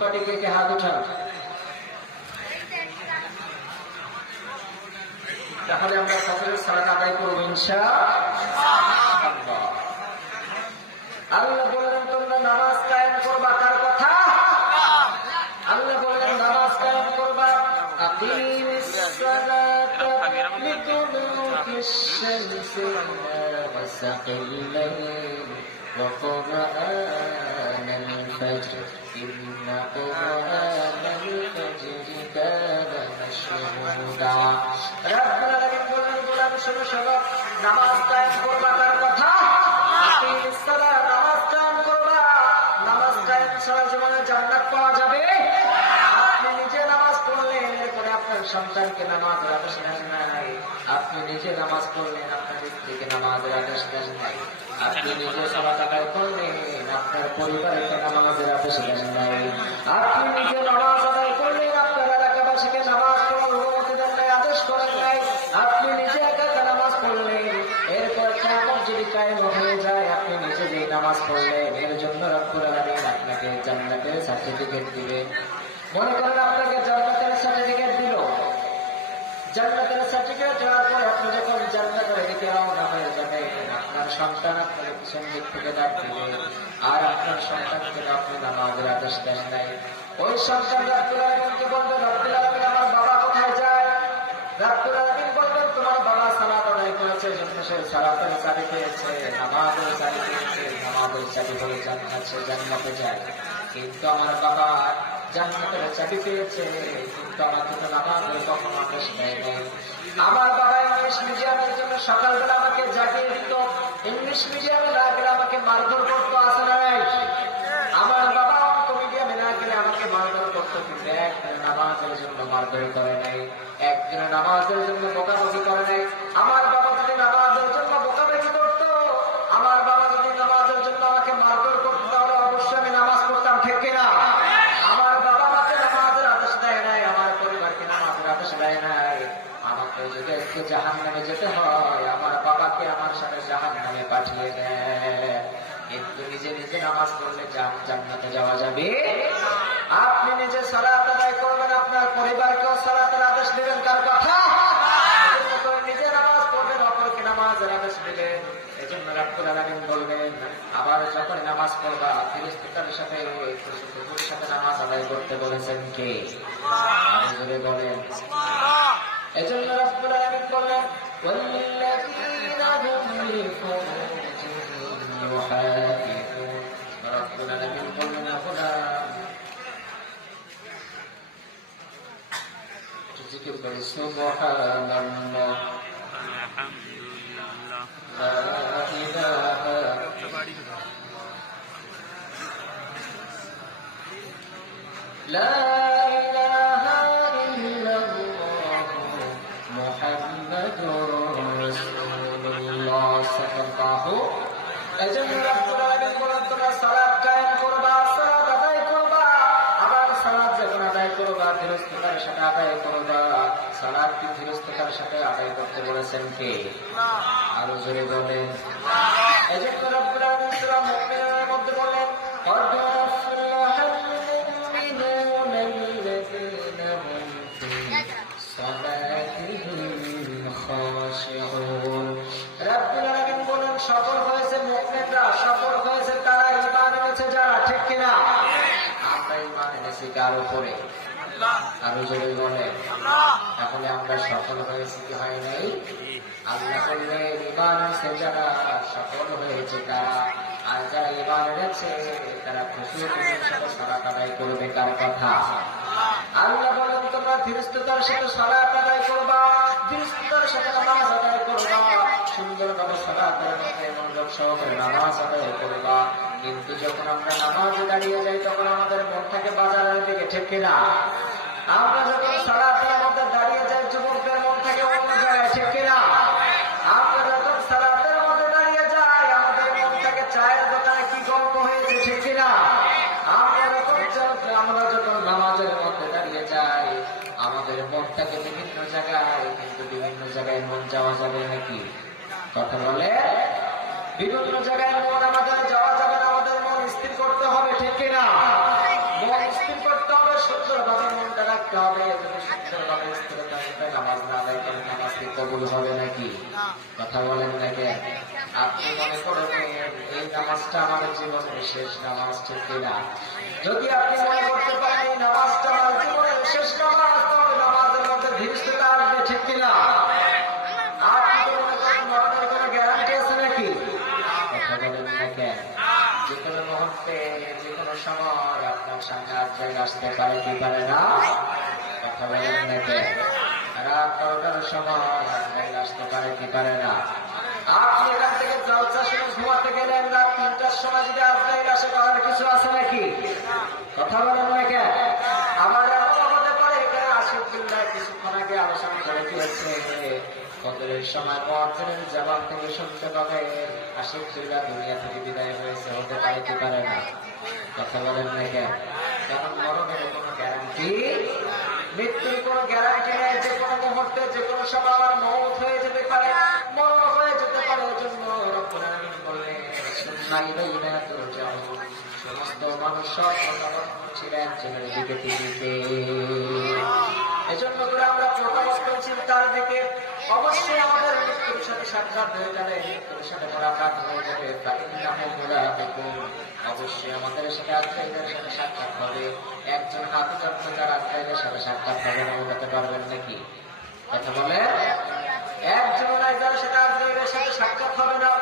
পার্টিকে কে হাত উঠান। তাহলে আমরা ফজরের সালাত আদায় করবো ইনশাআল্লাহ। আল্লাহ বলেন তোমরা নামাজ কায়েম করবা, কার কথা? আল্লাহ বলেন নামাজ কায়েম করবা। আকিমিস সালাতা লিদুলুকিশ শামসি ইলা গাসাকিল লাইল ওয়া কুরআনাল ফাজর ইন্না কুরআনাল ফাজরি কানা মাশহুদা। রব্বুল আলামিন বলেন গোলাম শুনো শোনো, নামাজ কায়েম করবা, কার কথা? আকিমিস সালাত, নামাজ কায়েম করবা। নামাজ কায়েম ছাড়া জীবনে জান্নাত পাওয়া যাবে? আপনি নিজে নামাজ পড়লেন, এরপরে আপনার সন্তানকে নামাজের আদেশ দেন নাই। আপনি নিজে নামাজ পড়লেন, আপনার স্ত্রীকে নামাজের আদেশ দেন নাই। আপনি নিজে সালাত আদায় করলেন, আপনার পরিবারকে নামাজের আদেশ দেন নাই। আপনি নিজে নামাজ আদায় করলেন, আপনার এলাকাবাসীকে নামাজ পড়ার অনুমতি দেন নাই, আদেশ করেন নাই। আপনি নিজে একা একা নামাজ পড়লেন, এরপর কিয়ামত যদি কায়েম হয়ে যায়, আপনি নিজে যে নামাজ পড়লেন, এর জন্য রব্বুল আলামিন আপনাকে জান্নাতের সার্টিফিকেট দিবেন। মনে করেন আপনাকে জান্নাতের সার্টিফিকেট দিল। জান্নাতের সার্টিফিকেট দেওয়ার পরে আপনি যখন জান্নাতের দিকে রওনা হয়ে যাবেন, আপনার সন্তান আপনার পিছন দিক থেকে ডাক দিবে, আর আপনার সন্তানকে আপনি নামাজের আদেশ দেন নাই। ওই সন্তান রব্বুল আলামিনকে বলবে, রব্বুল আলামিন আমার বাবা কোথায় যায়? রব্বুল আলামিন বলবেন তোমার বাবা সালাত আদায় করেছে, জন্য সে সালাতের চাবি পেয়েছে, নামাজের চাবি পেয়েছে, নামাজের চাবি হলে জান্নাত, সে জান্নাতে যায়। কিন্তু আমার বাবা জান্নাতের চাবি পেয়েছে, কিন্তু আমাকে তো নামাজের কখনো আদেশ দেয় নাই। আমার বাবা ইংলিশ মিডিয়ামের জন্য সকালবেলা আমাকে জাগিয়ে দিত, ইংলিশ মিডিয়ামে না গেলে আমাকে মারধর করতো, আছে না নাই? আমার বাবা অঙ্ক মিডিয়ামে না গেলে আমাকে মারধর করতো, কিন্তু একদিন নামাজের জন্য মারধর করে নাই, একদিন নামাজের জন্য বকাবকি করে নাই। আমার বাবা যদি নামাজের জন্য বকাবকি করতো, আমার বাবা যদি নামাজের জন্য আমাকে মারধর করতো, তাহলে অবশ্যই আমি নামাজ পড়তাম, ঠিক কিনা? আমার বাবা আমাকে নামাজের আদেশ দেয় নাই, আমার পরিবারকে নামাজের আদেশ দেয় নাই। আমাকে যদি একটু জাহান্নামে যেতে হয়, আমার বাবাকে আমার সাথে জাহান্নামে পাঠিয়ে দেয়। কিন্তু নিজে নিজে নামাজ পড়লে জান্নাতে যাওয়া যাবে। আপনি নিজে সালাত আদায় করবেন, আপনার পরিবারকেও সালাতের আদেশ দেবেন, কার কথা? নিজে নামাজ পড়বেন, অপরকে নামাজের আদেশ দেবেন। এজন্য রব্বুল আলামিন বলবেন, আবার যখন নামাজ পড়বা, ফেরেশতাদের সাথে কুকুরের সাথে নামাজ আদায় করতে বলেছেন কে? জোরে বলেন। এজন্য রব্বুল আলামিন বললেন, ওয়াল্লাযীনা হুম লিফুরুজিহিম ইউহাফিজুন। রব্বুল আলামিন বললেন, গোলাম জিকির করে সুবহানাল্লাহ, আলহামদুলিল্লাহ, লা ইলাহা লা ইলাহা ইল্লাল্লাহ মুহাম্মাদুর রাসূলুল্লাহ সাল্লাল্লাহু। এজন্য রব্বুল আলামিন বলেন তোমরা সালাত কায়েম করবা, সালাত আদায় করবা। আবার সালাত যখন আদায় করবা, ধীরস্থতার সাথে আদায় করবা। সালাত কি ধীরস্থতার সাথে আদায় করতে বলেছেন কে? আরো জোরে বলেন। এজন্য রব্বুল আলামিন সূরা মুমিনের মধ্যে বলেন, قد أفلح المؤمنون الذين هم في صلاتهم خاشعون। রব্বুল আলামিন বলেন সফল হয়েছে মুমিনরা, সফল হয়েছে তারা ঈমান এনেছে যারা, ঠিক কিনা? আমরা ঈমান এনেছি কার উপরে? আরো জোরে বলেন। তাহলে আমরা সফল হয়েছি কি হয় নাই? আল্লাহ বললেন ঈমান এনেছে যারা, সফল হয়েছে তারা। আর যারা ঈমান এনেছে তারা খুশির সাথে সালাত আদায় করবে, কার কথা? আল্লাহ বলেন তোমরা ধীরস্থতার সাথে সালাত আদায় করবা, ধীরস্থতার সাথে নামাজ আদায় করবা, সুন্দরভাবে সালাতের মধ্যে মনোযোগ সহকারে নামাজ আদায় করবা। কিন্তু যখন আমরা নামাজে দাঁড়িয়ে যাই, তখন আমাদের মন থাকে বাজারের দিকে, ঠিক কিনা? আমরা যখন সালাতের মধ্যে দাঁড়িয়ে যাই, যুবকদের মন থাকে অন্য জায়গায়, ঠিক কিনা? আমরা যখন সালাতের মধ্যে দাঁড়িয়ে যাই, আমাদের মন থাকে চায়ের দোকানে কি গল্প হয়েছে, ঠিক কিনা? আমরা যখন নামাজের মধ্যে দাঁড়িয়ে যাই, আমাদের মনটাকে বিভিন্ন জায়গায়, কিন্তু বিভিন্ন জায়গায় মন যাওয়া যাবে নাকি? কথা বলে, বিভিন্ন জায়গায় মন আমাদের যাওয়া যাবে না, আমাদের মন স্থির করতে হবে, ঠিক কিনা? মন স্থির কবুল হবে নাকি? কথা বলেন নাকি? আপনি মনে করবেন এই নামাজটা আমার জীবনের শেষ নামাজ, ঠিক কিনা? যদি আপনি মনে করতে পারেন এই নামাজটা আমার জীবনের শেষ নামাজ, তবে নামাজের মধ্যে ধীরস্থিরতা আসবে, ঠিক কিনা? আপনি তো মনে করেন মরণের কোনো গ্যারান্টি আছে নাকি? কথা বলেন নাকি? যে কোনো মুহূর্তে যে কোনো সময় আপনার সামনে আজরাইল আসতে পারে কি পারে না? কথা বলেন নাকি? রাত 12টার সময় আজরাইল আসতে পারে কি পারে না? আপনি এখান থেকে জলসা শুনে ঘুমাতে গেলেন, রাত 3টার সময় যদি আজরাইল আসে করার কিছু আছে নাকি? কথা বলেন নাকি? আবার এমন হতে পারে এখানে আশিকুল্লাহ কিছুক্ষণ আগে আলোচনা করে দিয়েছে ফজরের সময় মুয়াজ্জিনের জবান থেকে শুনতে পাবে আশিকুল্লাহ দুনিয়া থেকে বিদায় হয়েছে, হতে পারে কি পারে না? কথা বলেন নাকি? এখন মরণের কোনো গ্যারান্টি, মৃত্যুর কোনো গ্যারান্টি নেই। যে কোনো মুহূর্তে যে কোনো সময় আমার মওত হয়ে যেতে পারে, মরণ হয়ে যেতে পারে। এজন্য রব্বুল আলামিন বললেন সুন্নাহ ইলাইনা তুরজাউন, সমস্ত মানুষ ছিলেন একজনের দিকে তিনিতে। এজন্য করে আমরা প্রত্যাবর্তন চিন্তার দিকে অবশ্যই আমাদের মৃত্যুর সাথে সাক্ষাৎ হয়ে যাবে, মৃত্যুর সাথে মোলাকাত হয়ে যাবে। অবশ্যই আমাদের সাথে আজরাইলের সাথে সাক্ষাৎ হবে। একজন হাফেজ যার আজরাইলের সাথে সাক্ষাৎ হবে না, বলতে পারবেন নাকি? কথা বলে একজন যার সাথে আজরাইলের সাথে সাক্ষাৎ হবে না।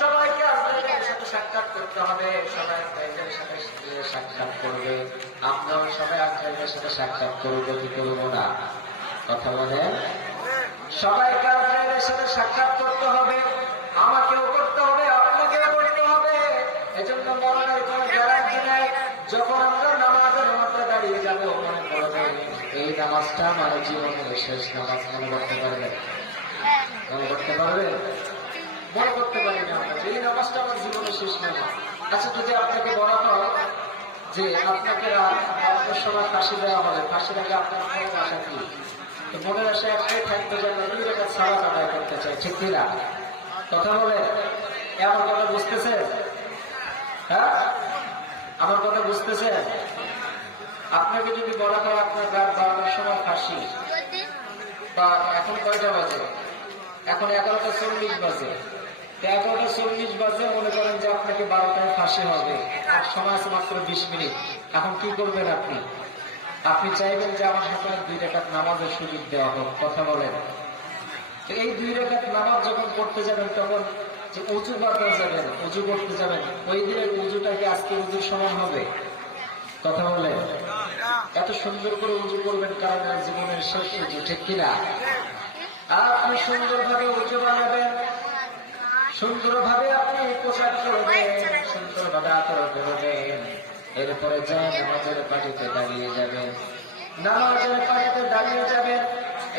সবাইকে আজরাইলের সাথে সাক্ষাৎ করতে হবে, সবাই আজরাইলের সাথে সাক্ষাৎ করবে। আমরাও সবাই আজরাইলের সাথে সাক্ষাৎ করবো কি করবো না? কথা বলে সবাইকে আজরাইলের সাথে সাক্ষাৎ করতে হবে, আমাকেও করতে হবে, আপনাকেও করতে হবে। এজন্য মরণের কোনো গ্যারান্টি নাই। যখন আমরা নামাজের মধ্যে দাঁড়িয়ে যাবো মনে করবে এই নামাজটা আমার জীবনের শেষ নামাজ। মনে করতে পারবে? মনে করতে পারবে? মনে করতে পারি না আমরা এই নামাজটা আমার জীবনের শেষ নামাজ। আচ্ছা, যদি আপনাকে বলা হয় যে আপনাকে রাতের সময় ফাঁসি দেওয়া হবে, ফাঁসির আগে আপনার মনের আশা কি? তো মনের আশা একটাই থাকবে যে আমরা 2 রাকাত সালাত আদায় করতে চাই, ঠিক কিনা? কথা বলে আমার কথা বুঝতেছেন? হ্যাঁ, আমার কথা বুঝতেছেন? আপনাকে যদি বলা হয় আপনার রাত 12টার সময় ফাঁসি, বা এখন কয়টা বাজে? এখন 11টা 40 বাজে। 11টা 40 বাজে, মনে করেন যে আপনাকে 12টায় ফাঁসি হবে, আর সময় আছে মাত্র 20 মিনিট। এখন কি করবেন আপনি? আপনি চাইবেন যে আমার হাতে 2 রাকাত নামাজের সুযোগ দেওয়া হোক। কথা বলেন। এই 2 রাকাত নামাজ যখন পড়তে যাবেন তখন যে উজু করতে যাবেন, উজু করতে যাবেন, ওই দিনের উজুটা কি আজকে উজুর সমান হবে? কথা বলে এত সুন্দর করে উজু করবেন কারণ জীবনের শেষ উজু, ঠিক কিনা? আপনি সুন্দরভাবে উজু বানাবেন, সুন্দরভাবে আপনি পোশাক করবেন, সুন্দরভাবে আতর করবেন। এরপরে যাই নামাজের পাটিতে দাঁড়িয়ে যাবেন, নামাজের পাটিতে দাঁড়িয়ে যাবেন।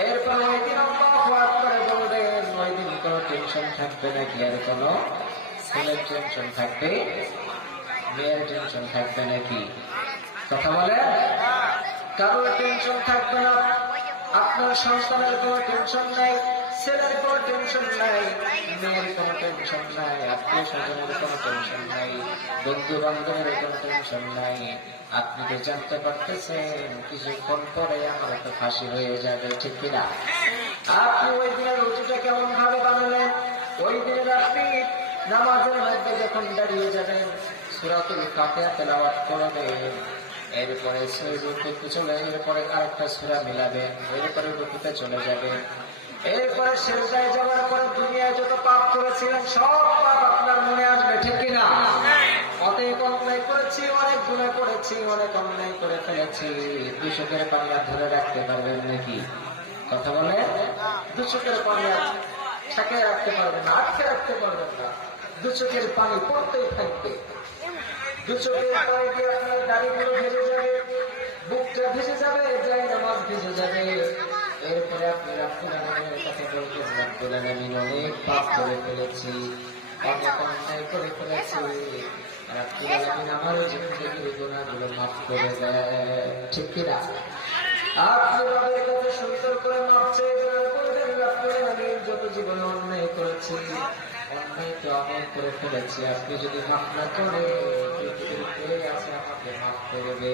এরপর ওই দিন আল্লাহু আকবার বলবেন। ওই দিন কোনো টেনশন থাকবে না। কি আর কোনো ছেলের টেনশন থাকবে, মেয়ের টেনশন থাকবে নাকি? কথা বলে কারোর টেনশন থাকবে না। আপনার সন্তানের কোনো টেনশন নাই, ছেলের কোনো টেনশন নাই, মেয়ের কোনো টেনশন নাই, আত্মীয় স্বজনের কোনো টেনশন নাই, বন্ধু বান্ধবের কোনো টেনশন নাই। আপনি তো জানতে পারতেছেন কিছুক্ষণ পরে আমার তো ফাঁসি হয়ে যাবে, ঠিক কিনা? আপনি ওই দিনের রুটিটা কেমন ভাবে বানালেন? ওই দিনের আপনি নামাজের মধ্যে যখন দাঁড়িয়ে যাবেন সূরাতুল ফাতিহা তেলাওয়াত করবেন। এরপরে রুকুতে চলে, এরপরে আরেকটা সূরা মিলাবেন, এরপরে রুকুতে চলে যাবেন। এরপরে সিজদায় যাওয়ার পরে দুনিয়ায় যত পাপ করেছিলেন সব পাপ আপনার মনে আসবে, ঠিক কিনা? অনেক অন্যায় করেছি, অনেক গুনাহ করেছি, অনেক অন্যায় করে ফেলেছি। 2 চোখের পানি আর ধরে রাখতে পারবেন নাকি? কথা বলে 2 চোখের পানি ঠেকে রাখতে পারবেন না, আটকে রাখতে পারবেন না। 2 চোখের পানি পড়তেই থাকবে। 2 চোখের পানি দিয়ে আপনার দাড়িগুলো ভেজে যাবে, বুকটা ভেজে যাবে, যাই নামাজ ভেজে যাবে। এরপরে আপনি রব্বুল আলামিনের কাছে বলবেন, রব্বুল আলামিন অনেক পাপ করে ফেলেছি, অনেক অন্যায় করে ফেলেছি, রব্বুল আলামিন আমার জিন্দেগির গুনাহগুলো মাফ করে দেয়, ঠিক কিনা? আপনি রবের কাছে সুন্দর করে মাপ চেয়ে বলবেন, রব্বুল আলামিন যত জীবনে অন্যায় করেছি, অন্যায় তো অনেক করে ফেলেছি, আপনি যদি মাফ না করে পৃথিবীতে আছে আমাকে মাফ করবে,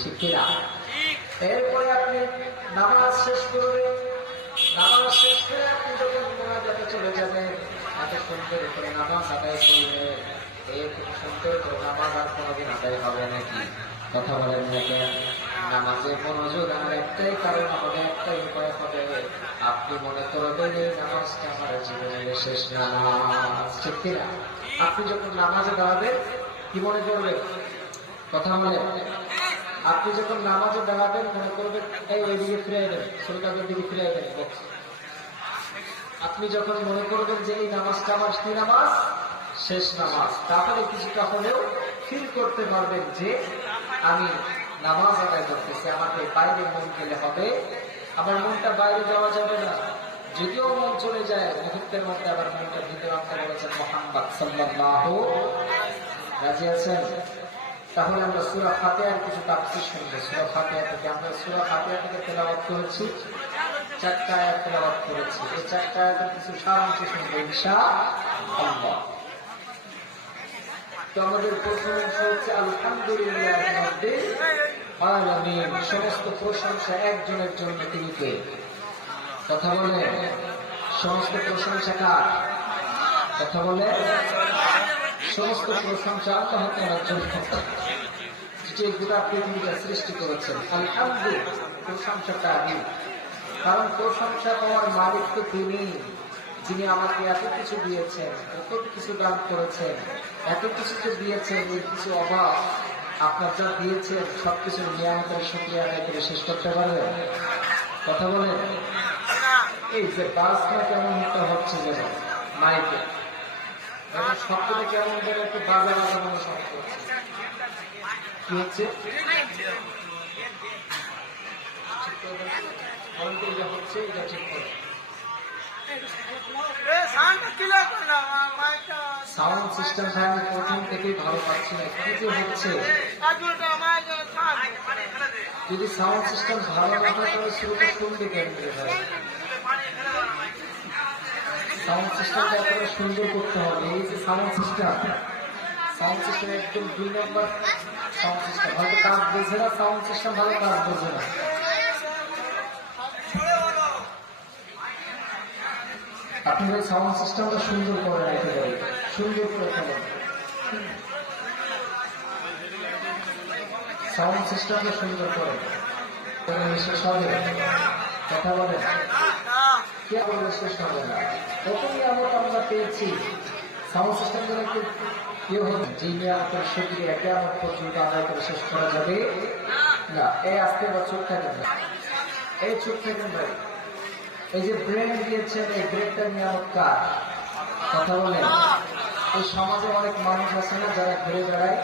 ঠিক কিনা? এরপরে আপনি নামাজ শেষ করবেন। নামাজ শেষ করে আপনি চলে যাবে, এত সুন্দর করে নামাজ আদায় করলে এরকম সুন্দর করে নামাজ আর কোনোদিন আদায় হবে নাকি? কথা বলেন দেখেন, নামাজে মনোযোগ আর একটাই কারণ হবে, একটাই উপায় হবে, আপনি মনে করবেন এই নামাজটা আমার জীবনের শেষ নামাজ, ঠিক কিনা? আপনি যখন নামাজে দাঁড়াবেন কি মনে করবেন? কথা বলে, আপনি যখন নামাজে দাঁড়াবেন মনে করবেন এই ওইদিকে ফিরে দেন, সরকারের দিকে ফিরে দেন। আপনি যখন মনে করবেন যে এই নামাজটা আমার সেই নামাজ শেষ নামাজ, তাহলে কিছুটা হলেও ফিল করতে পারবেন যে আমি নামাজ আদায় করতেছি। আমাকে বাইরে মন গেলে হবে, আমার মনটা বাইরে যাওয়া যাবে না। যদিও মন চলে যায় মুহূর্তের মধ্যে, আবার মনটা ভিতরে আনতে বলেছেন মুহাম্মদ সাল্লাল্লাহু। রাজি আছেন? তাহলে আমরা সূরা ফাতিহার কিছু তাফসীর শুনবো। সূরা ফাতিহা থেকে আমরা সূরা ফাতিহা থেকে তেলাওয়াত করেছি, 4টা আয়াত তেলাওয়াত করেছি। এই 4টা আয়াতের কিছু সারাংশ শুনবো ইনশাআল্লাহ। তো আমাদের প্রথম অংশ হচ্ছে আলহামদুলিল্লাহি রাব্বিল আলামিন। সমস্ত প্রশংসা একজনের জন্য, তিনি কে? কথা বলে, সমস্ত প্রশংসা কার? কথা বলে, সমস্ত প্রশংসা আল্লাহ তাআলার জন্য, যে গোটা পৃথিবীটা সৃষ্টি করেছেন। আলহামদুলিল্লাহ, প্রশংসাটা আমি, কারণ প্রশংসা পাওয়ার মালিক তো তিনি, যিনি আমাকে এত কিছু দিয়েছেন, এত কিছু দান করেছেন, এত কিছু যে দিয়েছেন, এর কিছু অভাব আপনার যা দিয়েছেন সবকিছুর নিয়ামতের শুকরিয়া আদায় করে শেষ করতে পারবেন? কথা বলেন। এই যে বাসটা কেমন হচ্ছে যেন মাইকে, শব্দটা কেমন যেন একটু বাজে বাজে মনে শব্দ কি হচ্ছে? হচ্ছে এটা ঠিক করে। সাউন্ড সিস্টেম আমি প্রথম থেকেই ভালো পাচ্ছি না, কি যে হচ্ছে। যদি সাউন্ড সিস্টেম ভালো না হয় তাহলে শুরুটা শুনবে কেন্দ্রে ভাই। সাউন্ড সিস্টেমটা একেবারে সুন্দর করতে হবে। এই যে সাউন্ড সিস্টেম একদম 2 নম্বর সাউন্ড সিস্টেম, হয়তো কাজ বোঝে না, সাউন্ড সিস্টেম ভালো কাজ বোঝে না। আপনি ওই সাউন্ড সিস্টেমটা সুন্দর করে রেখে দেবেন, সুন্দর করে ফেলেন। সাউন্ড সিস্টেমটা সুন্দর করে শেষ হবে। কথা বলেন, কে বলে শেষ হবে না? কত নিয়ামত আমরা পেয়েছি, সাউন্ড সিস্টেম যেন একটু কেউ হবে, যে নিয়ামতের শুকরিয়া কিয়ামত পর্যন্ত আদায় করে শেষ করা যাবে না। এই আজকে বা চুপ থাকেন না, এই চুপ থাকেন ভাই। এই যে ব্রেন দিয়েছেন, এই ব্রেনটা নিয়ামত কার? কথা বলেন। এই সমাজে অনেক মানুষ আছে না যারা ঘুরে বেড়ায়,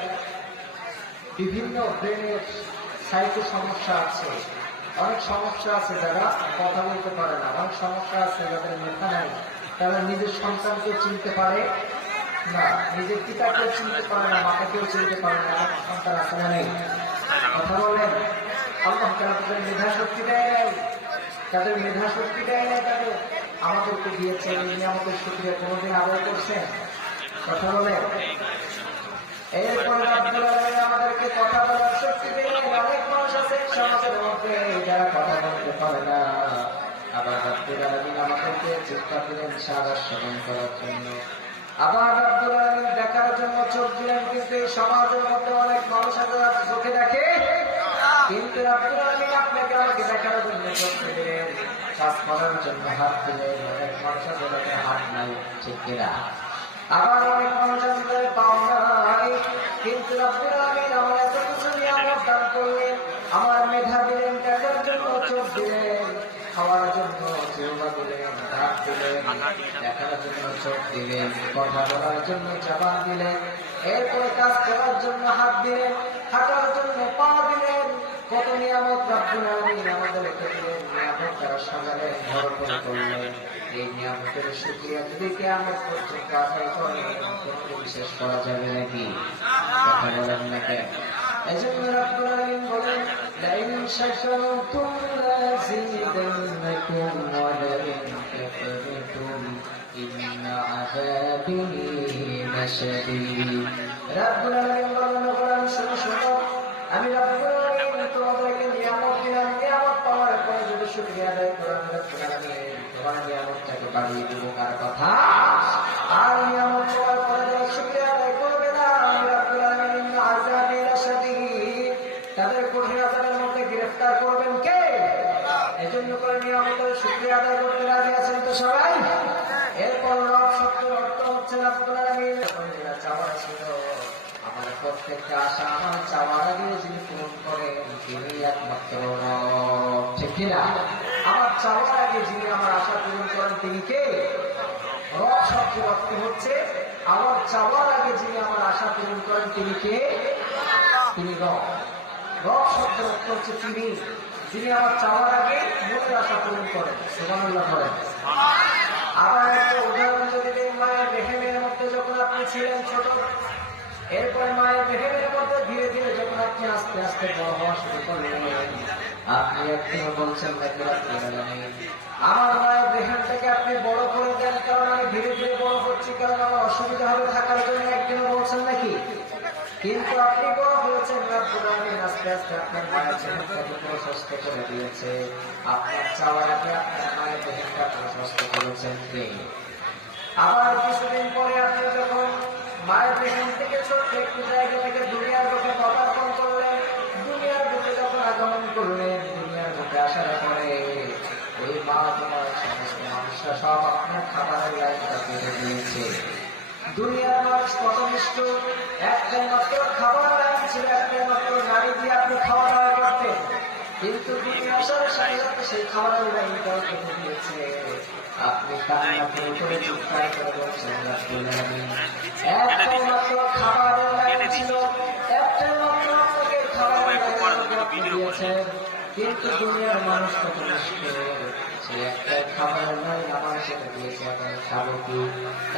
বিভিন্ন ব্রেনের সাইকো সমস্যা আছে, অনেক সমস্যা আছে, যারা কথা বলতে পারে না, অনেক সমস্যা আছে যাদের মেধা নাই, তারা নিজের সন্তানকেও চিনতে পারে না, নিজের পিতাকেও চিনতে পারে না, মাতাকেও চিনতে পারে না, সন্তান আছে না নেই? কথা বলেন। আল্লাহ তাআলা তাদের মেধা শক্তি দেয় নাই, তাদের মেধা শক্তি দেয় নাই, তাদের আমাদেরকে দিয়েছেন, এই নিয়ামতের শুকরিয়া কোনোদিন আদায় করছেন? কথা বলেন। এরপরে আমাদেরকে কথা বলার শক্তি দেয়। অনেক মানুষ আছে সমাজের মধ্যে যারা কথা বলতে পারে না, আবার রাব্বুল আলামিন আমাদেরকে চেষ্টা দিলেন সারা শ্রবণ করার জন্য, আবার রাব্বুল আলামিন দেখার জন্য চোখ দিলেন। কিন্তু এই সমাজের মধ্যে অনেক মানুষ আছে যারা চোখে দেখে, কিন্তু রাব্বুল আলামিন আপনাকে আমাকে দেখার জন্য চোখ দিলেন, কাজ করার জন্য হাত দিলেন। অনেক মানুষ আছে যাদের হাত নাই, ঠিক কিনা? আবার অনেক মানুষ আছে যাদের পাও নাই, কিন্তু রাব্বুল আলামিন আমার এত কিছু নিয়ামত দান করলেন, আমার মেধা দিলেন, দেখার জন্য চোখ দিলেন, খাওয়ার জন্য জিহ্বা দিলেন, দাঁত দিলেন, দেখার জন্য চোখ দিলেন, কথা বলার জন্য জবান দিলেন, এরপরে কাজ করার জন্য হাত দিলেন, হাঁটার জন্য পা দিলেন। কত নিয়ামত রাব্বুল আলামিন আমাদেরকে দিলেন, নিয়ামত দ্বারা সাজালেন, ভরপুর করলেন। এই নিয়ামতের শুকরিয়া যদি কিয়ামত পর্যন্ত আদায় করেন, বিশেষ করা যাবে নাকি? কথা বলেন না কেন? এজন্য রাব্বুল আলামিন বলেন, লাইন শাকারতুম লাযিদান্নাকুম ওয়া লাইন কাফারতুম ইন্না আযাবি লাশাদীদ। রাব্বুল আলামিন বলেন, কোরআন শোনো, আমি রাব্বুল আলামিন তোমাদেরকে নিয়ামত দিলাম, নিয়ামত পাওয়ার পরে যদি শুকরিয়া আদায় করেন, রাব্বুল আলামিন তোমার নিয়ামতটাকে বাড়িয়ে দেবো কার কথা? আর নিয়ামত পাওয়ার পরে যারা শুকরিয়া আদায় করবে না, আমি রাব্বুল আলামিন আযাবিল শাদীদ, তাদের কঠিন আযাবের মধ্যে গ্রেফতার করবেন কে? এজন্য করে নিয়ামতের শুকরিয়া আদায় করতে রাজি আছেন তো সবাই? এরপর রব শব্দের অর্থ হচ্ছে রাব্বুল আলামিন যেটা চাওয়ার ছিল, আমার প্রত্যেকটা আশা আমার চাওয়ার আগে যিনি পূরণ করেন তিনি একমাত্র রব, ঠিক কিনা? আমার চাওয়ার আগে যিনি আমার আশা পূরণ করেন তিনি কে? রব শব্দের অর্থ হচ্ছে আমার চাওয়ার আগে যিনি আমার আশা পূরণ করেন তিনি কে? তিনি রব। রব শব্দের অর্থ হচ্ছে তিনি, যিনি আমার চাওয়ার আগে মনের আশা পূরণ করেন। সুবহানাল্লাহ বলেন। আবার একটা উদাহরণ যদি দেন, মায়ের রেহেমের মধ্যে যখন আপনি ছিলেন ছোট, এরপরে মায়ের রেহেমের মধ্যে ধীরে ধীরে যখন আপনি আস্তে আস্তে বড় হওয়া শুরু করলেন, আপনি একদিনও বলছেন নাকি আমার মায়ের রেহেমটাকে আপনি বড় করে দেন, কারণ আমি ধীরে ধীরে বড় হচ্ছি, কারণ আমার অসুবিধা হবে থাকার জন্য, একদিনও বলছেন নাকি? কিন্তু আপনি বড় হয়েছেন, রাব্বুল আলামিন আস্তে আস্তে আপনার মায়ের রেহেমটাকে প্রশস্ত করে দিয়েছে। আপনার চাওয়ার আগে আপনার মায়ের রেহেমটা প্রশস্ত করেছেন কে? আবার কিছুদিন পরে আপনি যখন মায়ের রেহেম থেকে ছোট্ট একটু জায়গা থেকে দুনিয়ার বুকে পদার্পণ করলেন, দুনিয়ার বুকে যখন আগমন করলেন, দুনিয়ার বুকে আসার পরে ওই মা তোমার সমস্ত মানুষরা সব আপনার খাবারের লাইনটা কেটে দিয়েছে। দুনিয়ার মানুষ কত নিষ্ঠুর, একটাই মাত্র খাবার লাইন ছিল, একটাই মাত্র নারী দিয়ে আপনি খাওয়া দাওয়া করতেন, কিন্তু দুনিয়া আসার সাথে সাথে সেই খাবারের লাইনটাও কেটে দিয়েছে। আপনি কান্না করে করে চিৎকার করে বলছেন রাব্বুল আলামিন, একটাই মাত্র খাবারের লাইন ছিল, একটাই মাত্র আপনাকে খাবারের লাইন দিয়েছেন, কিন্তু দুনিয়ার মানুষ কত নিষ্ঠুর, সে একটাই খাবারের লাইন আমার কেটে দিয়েছে, এখন খাবো কি?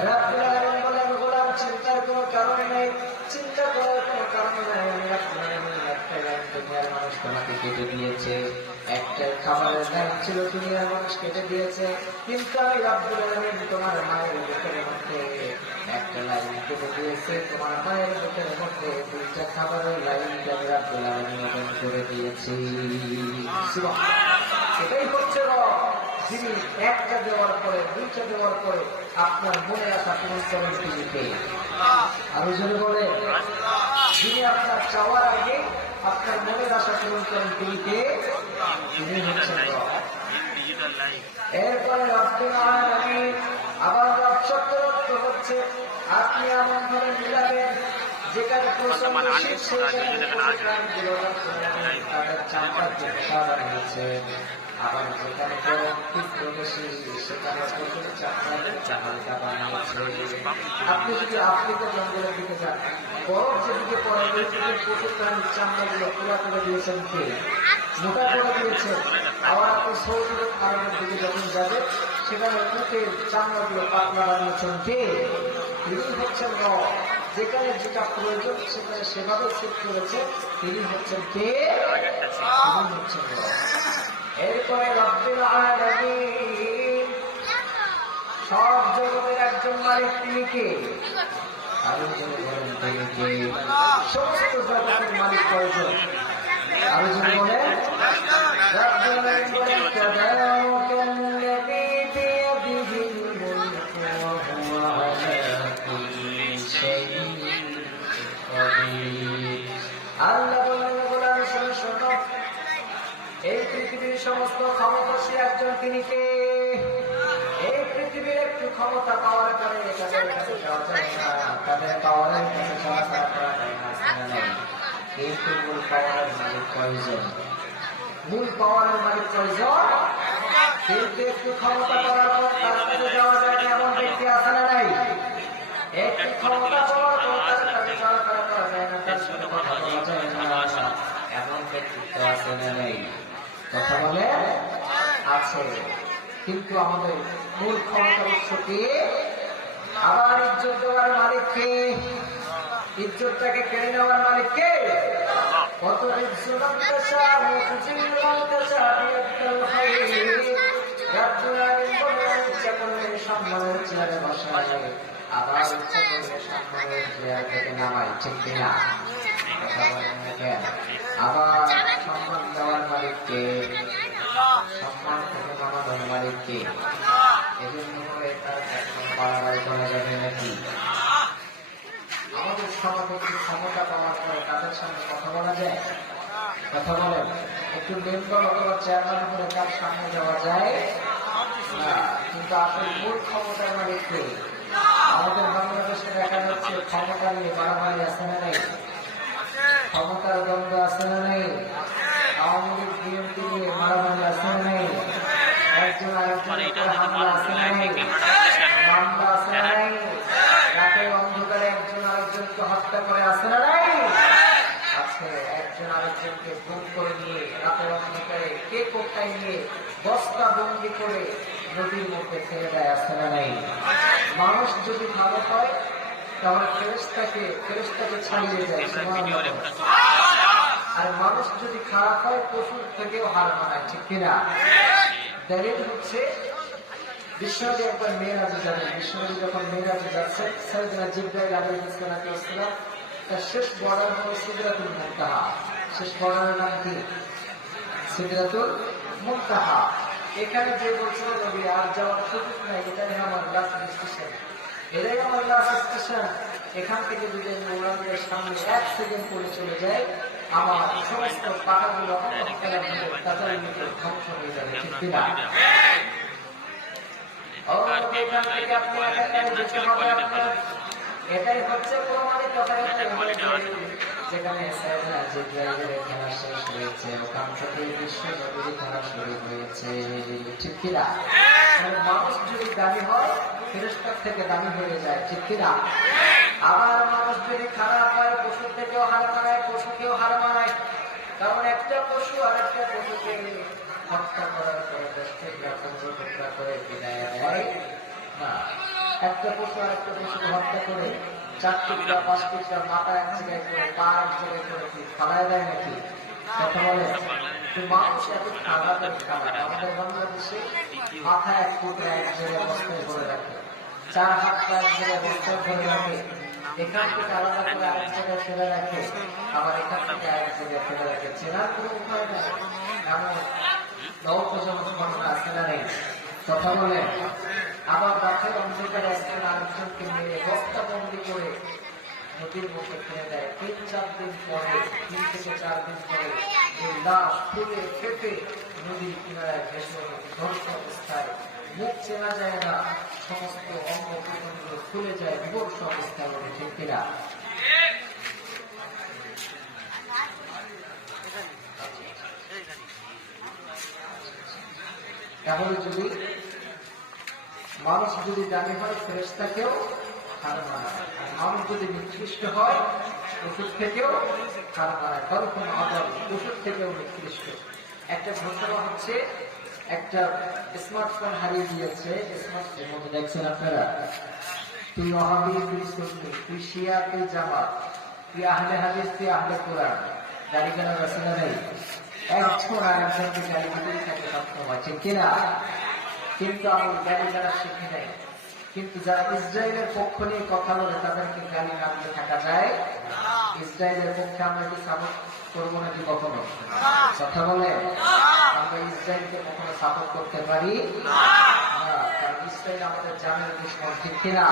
রাব্বুল আলামিন বলেন, গোলাম চিন্তার কোনো কারণ নেই, চিন্তা করার কোনো কারণ নাই, আমি রাব্বুল আলামিন একটা লাইন দুনিয়ার মানুষ তোমাকে কেটে দিয়েছে, একটাই খাবারের লাইন ছিল দুনিয়ার মানুষ কেটে দিয়েছে, কিন্তু আমি রাব্বুল আলামিন তোমার মায়ের বুকের মধ্যে একটা লাইন কেটে দিয়েছে, তোমার মায়ের বুকের মধ্যে দুইটা খাবারের লাইন আমি রাব্বুল আলামিন ওপেন করে দিয়েছি। এটাই হচ্ছে রব, যিনি একটা দেওয়ার পরে দুইটা দেওয়ার পরে আপনার মনে আশা পূরণ করেন তিনি কে? আরো জোরে বলে, যিনি আপনার চাওয়ার আগে আপনার মনের আশা পূরণ করেন তিনি কে? তিনি হচ্ছেন রব। এরপরে রাব্বুল আলামিন, আবার রব শব্দের অর্থ হচ্ছে আপনি এমন ভাবে মিলাবেন যেখানে প্রচন্ড শীত তাদের চামড়ার যে পোশাক হয়েছে, আবার যেখানে গরম তীব্র বেশি সেখানে প্রচুর চামড়া বানিয়েছে। আপনি যদি আফ্রিকা জঙ্গলের দিকে যান, বরফ যেদিকে পড়ে ওই দিকে প্রচুর প্রাণীর চামড়াগুলো খোলা করে দিয়েছেন কে? মোটা করে দিয়েছেন। আবার আপনি সৌদি আরবের দিকে যখন যাবেন, সেখানে উটের চামড়াগুলো পাতলা বানিয়েছেন কে? তিনি হচ্ছেন রব, যেখানে যেটা প্রয়োজন সেখানে সেভাবে ঠিক করেছে, তিনি হচ্ছেন কে? তিনি হচ্ছেন রব। এরপরে রাব্বুল আলামিন, সব জগতের একজন মালিক তিনি কে? আরো যদি বলেন তিনি কে? সমস্ত জগতের মালিক কয়জন? আরো যদি বলেন, রাব্বুল আলামিন বলেন, তাবারাকাল্লাযী বিয়াদিহিল মুলকু ওয়া হুয়া আলা কুল্লি শাইইন কাদির। আল্লাহ বলেন, গোলাম শোনো, এই পৃথিবীর সমস্ত ক্ষমতাশীল একজন তিনি কে? এই পৃথিবীর একটু ক্ষমতা পাওয়ার পরে তাদের কাছে যাওয়া যায় না, তাদের পাওয়ারের কাছে চলাফেরা করা যায় না, কিন্তু মূল পাওয়ারের মালিক কয়জন? মূল পাওয়ারের মালিক কয়জন? কিন্তু একটু ক্ষমতা পাওয়ার পর তার কাছে যাওয়া যায় না, এমন ব্যক্তি আছে না নাই? একটু ক্ষমতা পাওয়ার পর তার কাছে চলাফেরা করা যায় না, তার সাথে কথা বলা যায় না, এমন ব্যক্তিত্ব আছে না নাই? কথা বলে আছে। কিন্তু আমাদের মূল ক্ষমতার উৎস কে? আবার ইজ্জত দেওয়ার মালিক কে? ইজ্জতটাকে কেড়ে নেওয়ার মালিক কে? কত ইজ্জত পেশা সম্মানের চেয়ারে বসায়, আবার ইচ্ছা করলে সম্মানের চেয়ার থেকে নামাই, ঠিক কিনা? কথা বলেন না কেন? আবার সম্মান দেওয়ার মালিককে, সম্মান থেকে নামানোর মালিককে। এই জন্য পাওয়ার পরে তাদের সামনে কথা বলা যায়? কথা বলেন, একটু মেম্বার অথবা চেয়ারম্যান করে তার সামনে যাওয়া যায় না। কিন্তু আসলে মূল ক্ষমতার মালিক কে? আমাদের বাংলাদেশে দেখা যাচ্ছে ক্ষমতা নিয়ে মারামারি আছে না নেই? ক্ষমতার দ্বন্দ্ব আছে না নেই? আওয়ামী লীগ বিএনপি নিয়ে মারামারি আছে না নেই? একজন আরেকজনের উপর হামলা আছে না নেই? মামলা আছে না নেই? রাতের অন্ধকারে একজন আরেকজনকে হত্যা করে আছে না নাই? আজকে একজন আরেকজনকে গুম করে নিয়ে রাতের অন্ধকারে কে কোথায় নিয়ে বস্তা বন্দি করে নদীর মধ্যে ফেলে দেয় আছে না নাই? মানুষ যদি ভালো হয় তাহলে ফেরেশতাকে ছাড়িয়ে যায়, আর মানুষ যদি খারাপ হয় পশুর থেকেও হার মানায়, ঠিক কিনা? দলিল হচ্ছে বিশ্বনবী একবার মেরাজে যাবেন। বিশ্বনবী যখন মেরাজে যাচ্ছেন, সাইয়েদনা জিবরাইল আলাইহিস সালাম তার শেষ বর্ডার হল সিদরাতুল মুনতাহা। শেষ বর্ডারের নাম কি? সিদরাতুল মুনতাহা। এখানে যে বলছিল নবী আর যাওয়ার সুযোগ নাই, এটাই আমার লাস্ট স্টেশন, এটাই আমার লাস্ট স্টেশন। এখান থেকে যদি উড়ানের সামনে 1 সেকেন্ড করে চলে যায়, আমার সমস্ত পাখাগুলো ধ্বংস হয়ে যাবে, ঠিক কিনা? এটাই হচ্ছে প্রমাণিত যেখানে খেলা শেষ হয়েছে, ওখান থেকে বিশ্ব নবীর খেলা শুরু হয়েছে, ঠিক কিনা? মানুষ যদি দামি হয় ফেরেশতার থেকে দামি হয়ে যায়, ঠিক কিনা? আবার মানুষ যদি খারাপ হয় পশুর থেকেও হার মানায়, পশুকেও হার মানায়। কারণ একটা পশু আর একটা পশুকে হত্যা করার পরে 10 টুকরা 15 টুকরা করে বিদায় দেয় না। একটা পশু আর একটা পশুকে হত্যা করে 4 টুকরা 5 টুকরা মাথা এক জায়গায় করে পা এক জায়গায় করে ফালায় দেয় নাকি? কথা বলে মানুষ এত খারাপ আমাদের বাংলাদেশে মাথা এক টুকরা এক জায়গায় বস্তায় করে রাখে, 4 হাত পা এক জায়গায় বস্তায় করে রাখে, এখান থেকে আলাদা করে আরেক জায়গায় ফেলে রাখে, আবার এখান থেকে আরেক জায়গায় ফেলে রাখে। চেনার কোনো উপায় নেই, এমন নবপ্রজন্ম ঘটনা আছে না নেই? কথা বলে আবার রাতের অন্ধকারে একজন আরেকজনকে মেরে বস্তা বন্দি করে নদীর মুখে ফেলে দেয়। 3-4 দিন পরে, 3 থেকে 4 দিন পরে এই লাশ ফুলে ফেটে নদীর কিনারায় ভেসে ধ্বংস অবস্থায়, মুখ চেনা যায় না, সমস্ত অঙ্গ প্রত্যঙ্গ খুলে যায়, বিভৎস অবস্থায় ওঠে, ঠিক কিনা? তাহলে যদি মানুষ যদি দামি হয় ফেরেশতাকেও হার মানায়, আর মানুষ যদি নিকৃষ্ট হয় ওষুধ থেকেও হার মানায়, কারো কোনো আদর ওষুধ থেকেও নিকৃষ্ট। একটা ঘটনা হচ্ছে, একটা স্মার্টফোন হারিয়ে গিয়েছে। স্মার্টফোন মধ্যে দেখছেন আপনারা, তুই ওয়াহাবি, তুই সুন্নি, তুই শিয়া, তুই জামাত, তুই আহলে হাদিস, তুই আহলে কোরআন, গাড়ি কেনার রাস্তা নেই, একজন আর একজনকে গাড়ি দিতেই থাকে সবসময়, ঠিক কিনা? কিন্তু আমি গাড়ি যারা শিখি নাই, কিন্তু যারা ইসরায়েলের পক্ষ নিয়ে কথা বলে তাদেরকে গালি না দিয়ে থাকা যায়? ইসরায়েলের পক্ষে আমরা কি সাপোর্ট করবো নাকি কখনো? কথা বলে আমরা ইসরায়েলকে কখনো সাপোর্ট করতে পারি না, কারণ ইসরায়েল আমাদের জানের দুশ্মন, ঠিক কিনা?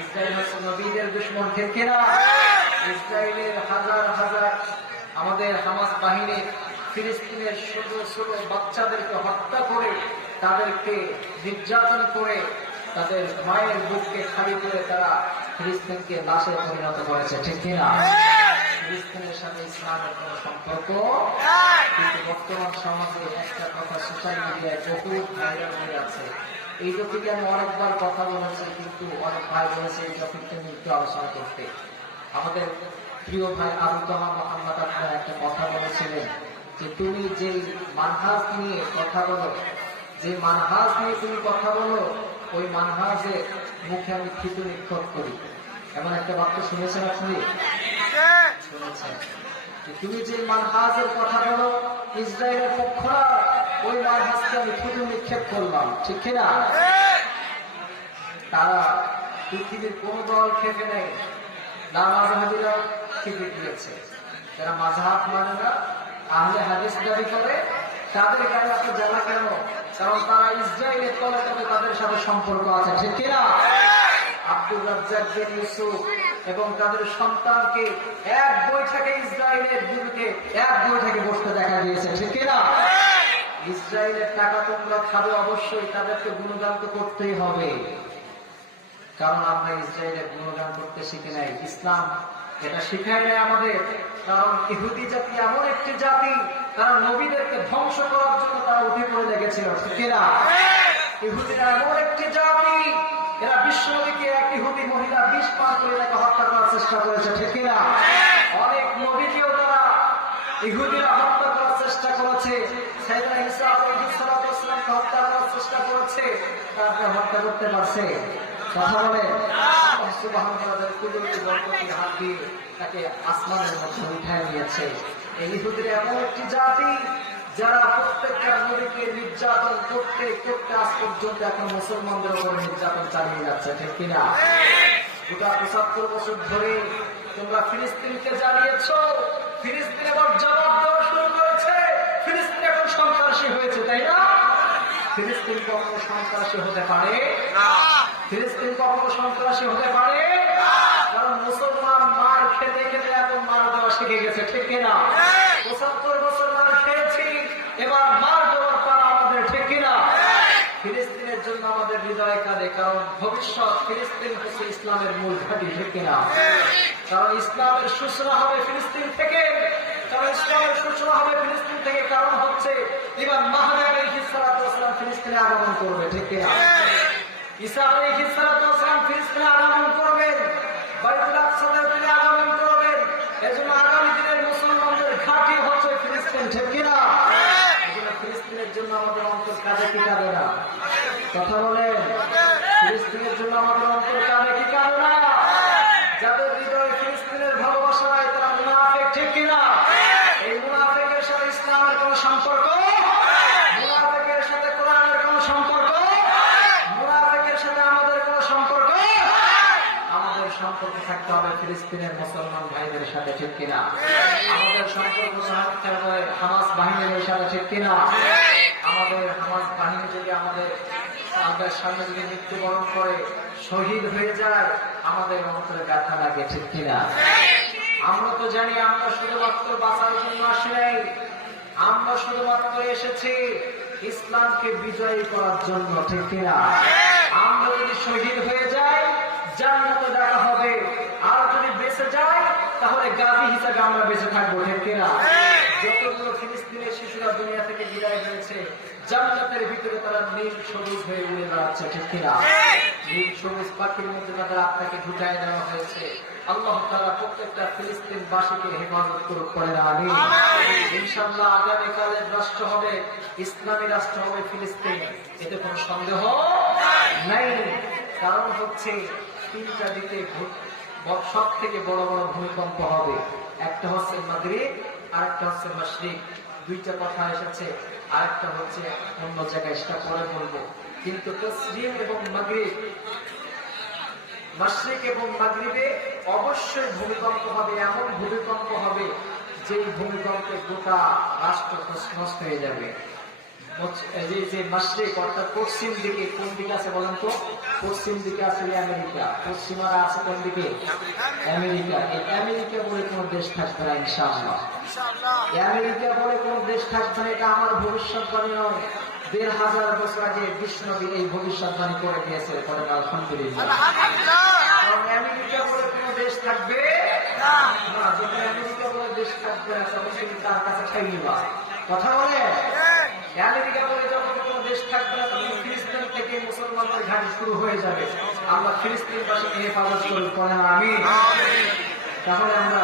ইসরায়েল হচ্ছে নবীদের দুশ্মন, ঠিক কিনা? ইসরায়েলের হাজার হাজার আমাদের হামাস বাহিনী ফিলিস্তিনের ছোট ছোট বাচ্চাদেরকে হত্যা করে, তাদেরকে নির্যাতন করে, তাদের মায়ের বুককে খালি করে তারা ফিলিস্তিনকে লাশে পরিণত করেছে, ঠিক কিনা? ফিলিস্তিনের সাথে ইসলামের কোন সম্পর্ক, কিন্তু বর্তমান সমাজে একটা কথা সোশ্যাল মিডিয়ায় বহু ভাইরাল হয়ে আছে। এই টপিকে আমি অনেকবার কথা বলেছি, কিন্তু অনেক ভাই বলেছে এই টপিকটা নিয়ে একটু আলোচনা করতে। আমাদের প্রিয় ভাই আবু তাহা মোহাম্মদ আপনার একটা কথা বলেছিলেন যে তুমি যে মানহাজ নিয়ে কথা বলো, যে মানহাজ নিয়ে তুমি কথা বলো, ওই মানহাজের মুখে আমি থিতু নিক্ষেপ করি। এমন একটা বাক্য শুনেছেন আপনি? শুনেছেন? তুমি যে মানহাজের কথা বলো ইসরায়েলের পক্ষরা, ওই মানহাজকে আমি থিতু নিক্ষেপ করলাম, ঠিক কিনা? তারা পৃথিবীর কোন দল খেপে নেই, না মাযহাবিরা খেপে গিয়েছে। যারা মাযহাব মানে না, আহলে হাদিস দাবি করে, তাদের গায়ে এত জ্বালা কেন? কারণ তারা ইসরায়েলের তলে তলে তাদের সাথে সম্পর্ক আছে, ঠিক কিনা? আব্দুর রাজ্জাক বিন ইউসুফ এবং তাদের সন্তানকে এক বৈঠকে ইসরায়েলের বিরুদ্ধে এক বৈঠকে বসতে দেখা গিয়েছে, ঠিক কিনা? ইসরায়েলের টাকা তোমরা খাবে, অবশ্যই তাদেরকে গুণগান তো করতেই হবে, কারণ আমরা ইসরায়েলের গুণগান করতে শিখি নাই। ইসলাম এটা শিখায় নাই আমাদের, কারণ ইহুদি জাতি এমন একটি জাতি, তারা নবীদেরকে ধ্বংস করার জন্য তারা উঠে পড়ে লেগেছিল, ঠিক না? ইহুদিরা এমন একটি জাতি, এরা বিশ্বনবীকে এক ইহুদি মহিলা বিষ পান করে তাকে হত্যা করার চেষ্টা করেছে, ঠিক না? অনেক নবীকেও তারা ইহুদিরা হত্যা করার চেষ্টা করেছে। সাইয়েদনা ঈসা আলাইহিস সালামকে হত্যা করার চেষ্টা করেছে, তাকে হত্যা করতে পারছে? কথা বলে আল্লাহ সুবহানাহু ওয়া তাআলা কুদরতি বরকতি হাত দিয়ে তাকে আসমানের মধ্যে উঠায় নিয়েছে। এই ইহুদিরা এমন একটি জাতি, যারা প্রত্যেকটা নবীকে নির্যাতন করতে করতে আজ পর্যন্ত এখন মুসলমানদের উপর নির্যাতন চালিয়ে যাচ্ছে, ঠিক কিনা? গোটা ৭৫ বছর ধরে তোমরা ফিলিস্তিনকে জ্বালিয়েছ, ফিলিস্তিন এবার জবাব দেওয়া শুরু করেছে। ফিলিস্তিন এখন সন্ত্রাসী হয়েছে, তাই না? ফিলিস্তিন কখনো সন্ত্রাসী হতে পারে না। ফিলিস্তিন কখনো সন্ত্রাসী হতে পারে না, কারণ মুসলমান মার খেতে খেতে এখন মার দেওয়া শিখে গেছে, ঠিক কিনা? ৭৫ বছর মার খেয়েছি, এবার মার দেওয়ার পালা আমাদের, ঠিক কিনা? ফিলিস্তিনের জন্য আমাদের হৃদয় কাঁদে, কারণ ভবিষ্যৎ ফিলিস্তিন হচ্ছে ইসলামের মূল ঘাঁটি, ঠিক কিনা? কারণ ইসলামের সূচনা হবে ফিলিস্তিন থেকে, কারণ ইসলামের সূচনা হবে ফিলিস্তিন থেকে, কারণ হচ্ছে ইমাম মাহদী আলাইহিস সালাতু ওয়াস সালাম ফিলিস্তিনে আগমন করবে, ঠিক কিনা? ঈসা আলাইহিস সালাতু ওয়াস সালাম ফিলিস্তিনে আগমন করবেন, বাইতুল আকসাতে তিনি আগমন করবেন। এজন্য আগামী দিনের মুসলমানদের ঘাঁটি হচ্ছে ফিলিস্তিন, ঠিক কিনা? এজন্য ফিলিস্তিনের জন্য আমাদের অন্তর কাঁদে কি কাঁদে না? কথা বলেন, ফিলিস্তিনের জন্য আমাদের অন্তর কাঁদে কি কাঁদে না? যাদের হৃদয়ে ফিলিস্তিনের ভালোবাসা নাই তারা মুনাফিক, ঠিক কিনা? এই মুনাফিকের সাথে ইসলামের কোন সম্পর্ক, মুনাফিকের সাথে কোরআনের কোন সম্পর্ক, মুনাফিকের সাথে আমাদের কোন সম্পর্ক। আমাদের সম্পর্ক থাকতে হবে ফিলিস্তিনের মুসলমান ভাইদের সাথে, ঠিক কিনা? আমাদের সম্পর্ক থাকতে হবে হামাস বাহিনীর সাথে, ঠিক কিনা? আমাদের হামাস বাহিনী যদি আমাদের সামনে যদি মৃত্যুবরণ করে শহীদ হয়ে যায়, আমাদের অন্তরে ব্যথা লাগে, ঠিক কিনা? আমরা তো জানি আমরা শুধুমাত্র বাঁচার জন্য আসি নাই, আমরা শুধুমাত্র এসেছি ইসলামকে বিজয়ী করার জন্য, ঠিক কিনা? আমরা যদি শহীদ হয়ে যাই জান্নাতে দেখা হবে, আর যদি বেঁচে যাই তাহলে গাজী হিসেবে আমরা বেঁচে থাকবো, ঠিক কিনা? যতগুলো ফিলিস্তিনের শিশুরা দুনিয়া থেকে বিদায় হয়েছে, জান্নাতের ভিতরে তারা নীল সবুজ হয়ে উড়ে বেড়াচ্ছে, ঠিক কিনা? নীল সবুজ পাখির মধ্যে তাদের আত্মাকে ঢুকায় দেওয়া হয়েছে। আল্লাহ তাআলা প্রত্যেকটা ফিলিস্তিন বাসীকে হেফাজত করুক, পড়ে না আমিন। ইনশাআল্লাহ আগামীকালের রাষ্ট্র হবে ইসলামী রাষ্ট্র হবে ফিলিস্তিন, এতে কোনো সন্দেহ নাই। কারণ হচ্ছে তিনটা দিকে সব থেকে বড় বড় ভূমিকম্প হবে, একটা হচ্ছে মাগরিব, আরেকটা হচ্ছে মাশরিক। দুইটা কথা এসেছে, আরেকটা হচ্ছে অন্য জায়গায়, সেটা পরে বলবো। কিন্তু তাসলিম এবং মাগরিব, মাশরিক এবং মাগরিবে অবশ্যই ভূমিকম্প হবে, এমন ভূমিকম্প হবে যে ভূমিকম্পে গোটা রাষ্ট্র নষ্ট হয়ে যাবে। যে মাশরিক অর্থাৎ পশ্চিম দিকে, কোন দিকে আছে বলেন তো? পশ্চিম দিকে আছে আমেরিকা, পশ্চিমারা আছে কোন দিকে? আমেরিকা। এই আমেরিকা বলে কোন দেশ থাকবে না ইনশাআল্লাহ। আমেরিকা বলে কোন দেশ থাকবে না, এটা আমার ভবিষ্যৎবাণী নয়। ১৫০০ বছর আগে বিষ্ণুনবী এই ভবিষ্যৎবাণী করে দিয়েছে, বলেন আলহামদুলিল্লাহ। কারণ আমেরিকা বলে কোন দেশ থাকবে না, যখন আমেরিকা বলে দেশ থাকবে না তখন তুমি তার কাছে খাই নিবা। কথা বলে, আমেরিকা বলে যখন কোন দেশ থাকবে না তখন ফিলিস্তিন থেকে মুসলমানদের ঘাঁটি শুরু হয়ে যাবে। আমরা ফিলিস্তিনবাসীকে হেফাজত করি, পড়ে না আমিন। তাহলে আমরা